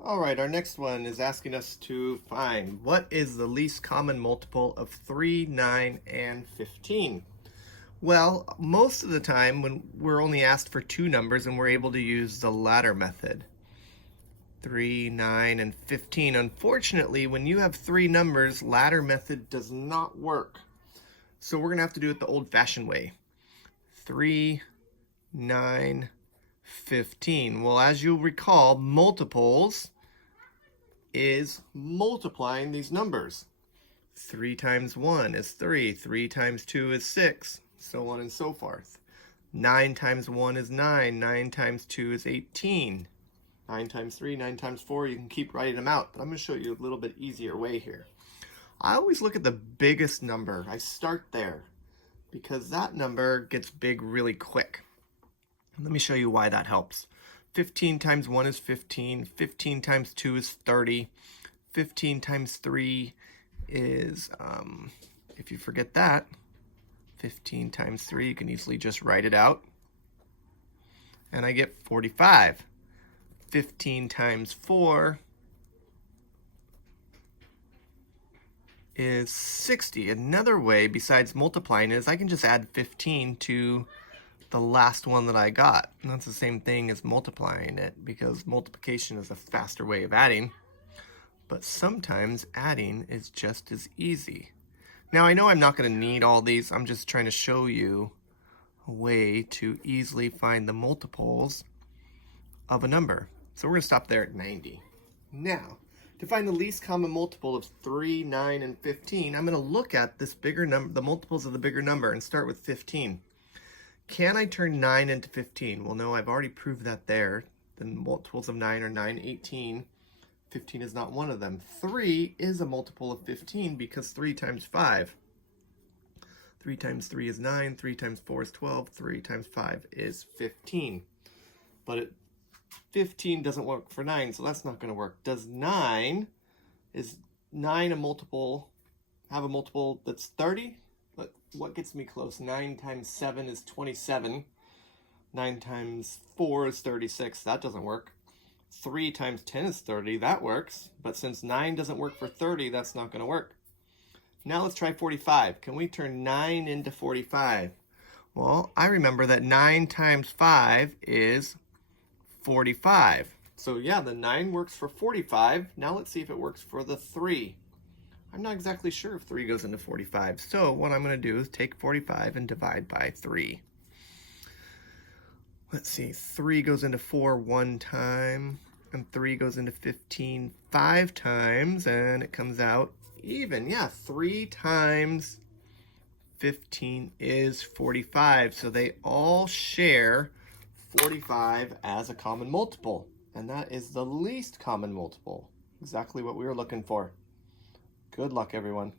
All right, our next one is asking us to find what is the least common multiple of 3, 9, and 15. Well, most of the time when we're only asked for two numbers and we're able to use the ladder method. 3, 9, and 15. Unfortunately, when you have three numbers, ladder method does not work. So we're going to have to do it the old-fashioned way. 3, 9, 15. Well, as you'll recall, multiples is multiplying these numbers. 3 times 1 is 3, 3 times 2 is 6, so on and so forth. 9 times 1 is 9, 9 times 2 is 18. 9 times 3, 9 times 4, you can keep writing them out, but I'm going to show you a little bit easier way here. I always look at the biggest number. I start there because that number gets big really quick. Let me show you why that helps. 15 times 1 is 15, 15 times 2 is 30, 15 times 3 is, if you forget that, 15 times 3, you can easily just write it out, and I get 45. 15 times 4 is 60. Another way besides multiplying is I can just add 15 to the last one that I got. And that's the same thing as multiplying it because multiplication is a faster way of adding, but sometimes adding is just as easy. Now I know I'm not going to need all these. I'm just trying to show you a way to easily find the multiples of a number. So we're going to stop there at 90. Now, to find the least common multiple of 3, 9, and 15, I'm going to look at this bigger number, the multiples of the bigger number, and start with 15. Can I turn 9 into 15? Well, no, I've already proved that there. The multiples of 9 are 9, 18. 15 is not one of them. 3 is a multiple of 15 because 3 times 5. 3 times 3 is 9, 3 times 4 is 12, 3 times 5 is 15. But 15 doesn't work for 9, so that's not going to work. Is 9 a multiple, have a multiple that's 30? What gets me close? 9 times 7 is 27. 9 times 4 is 36. That doesn't work. 3 times 10 is 30. That works. But since 9 doesn't work for 30, that's not going to work. Now let's try 45. Can we turn 9 into 45? Well, I remember that 9 times 5 is 45. So yeah, the 9 works for 45. Now let's see if it works for the 3. I'm not exactly sure if 3 goes into 45. So what I'm going to do is take 45 and divide by 3. Let's see, 3 goes into 4 one time, and 3 goes into 15 5 times, and it comes out even. Yeah, 3 times 15 is 45. So they all share 45 as a common multiple, and that is the least common multiple. Exactly what we were looking for. Good luck, everyone.